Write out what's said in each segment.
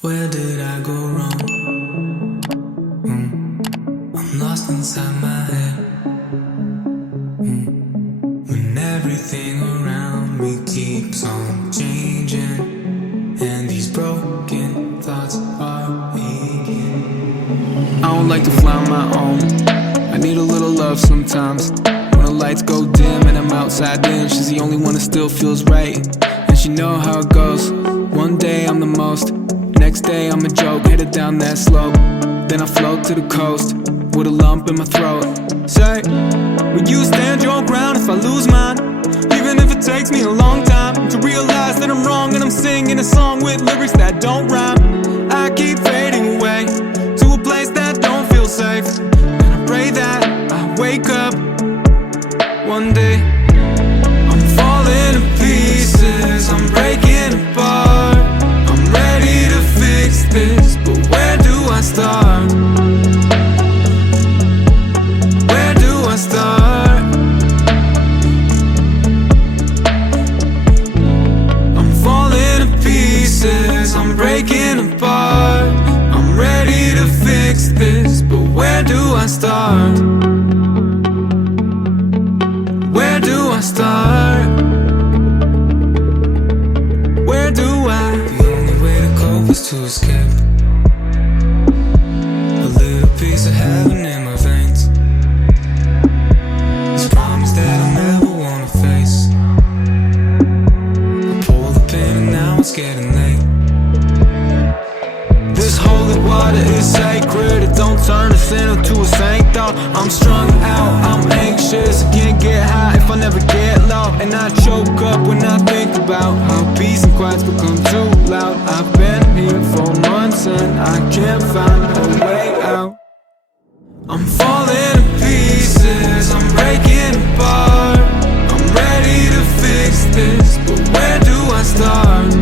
Where did I go wrong? I'm lost inside my head. When everything around me keeps on changing, and these broken thoughts are aching. I don't like to fly on my own. I need a little love sometimes. When the lights go dim and I'm outside in, she's the only one that still feels right. And she know how it goes. One day I'm the most, next day I'm a joke, headed down that slope. Then I float to the coast, with a lump in my throat. Say, will you stand your ground if I lose mine? Even if it takes me a long time to realize that I'm wrong and I'm singing a song with lyrics that don't rhyme. I keep fading away to a place that don't feel safe, and I pray that I wake up one day. I'm falling to pieces, I'm breaking apart. I'm ready to fix this, but where do I start? Where do I start? I'm falling to pieces, I'm breaking apart. I'm ready to fix this, but where do I start? Where do I start? Where do I? The only way to cope is to escape. A little piece of heaven in my veins. This promise that I never wanna face. I pull the pin and now it's getting late. This holy water is sacred. It don't turn a sinner to a saint though. I'm strung out, I'm anxious. I can't get high if I never get low. And I choke up when I think about how peace and quiet's become too loud. I've been here for months and I can't find a way out. I'm falling to pieces, I'm breaking apart. I'm ready to fix this, but where do I start?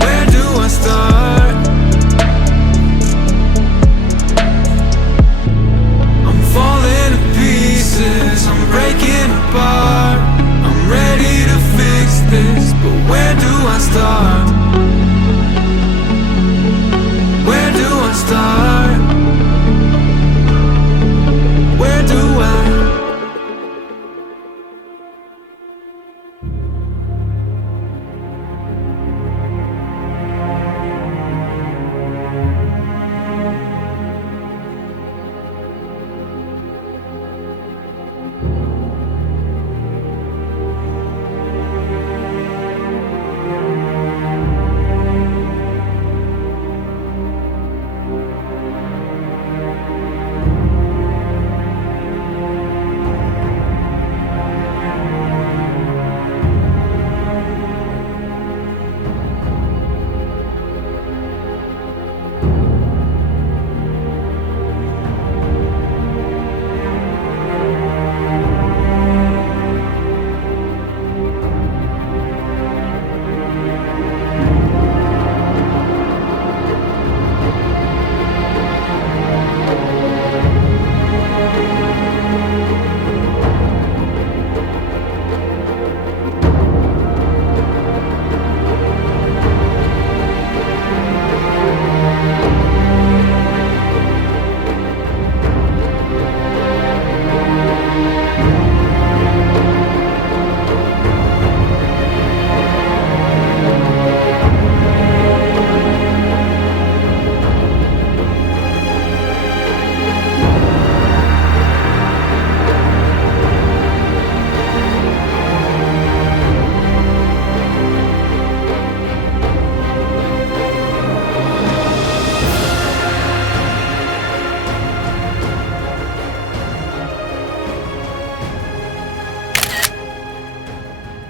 Where do I start? I'm falling to pieces, I'm breaking apart. I'm ready to fix this, but where do I start? Where do I start? Where do I?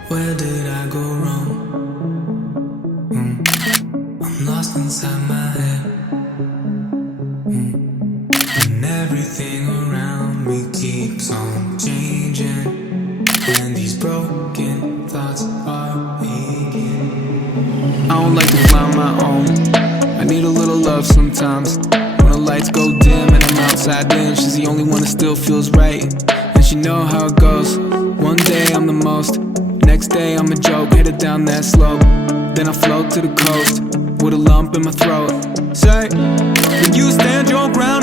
Where did I go wrong? I'm lost inside my head. And everything around me keeps on changing, and these broken thoughts are aching. I don't like to fly on my own. I need a little love sometimes. When the lights go dim and I'm outside in, she's the only one that still feels right. And she know how it goes. One day I'm the most, next next day I'm a joke, headed down that slope. Then I float to the coast with a lump in my throat. Say, when you stand your ground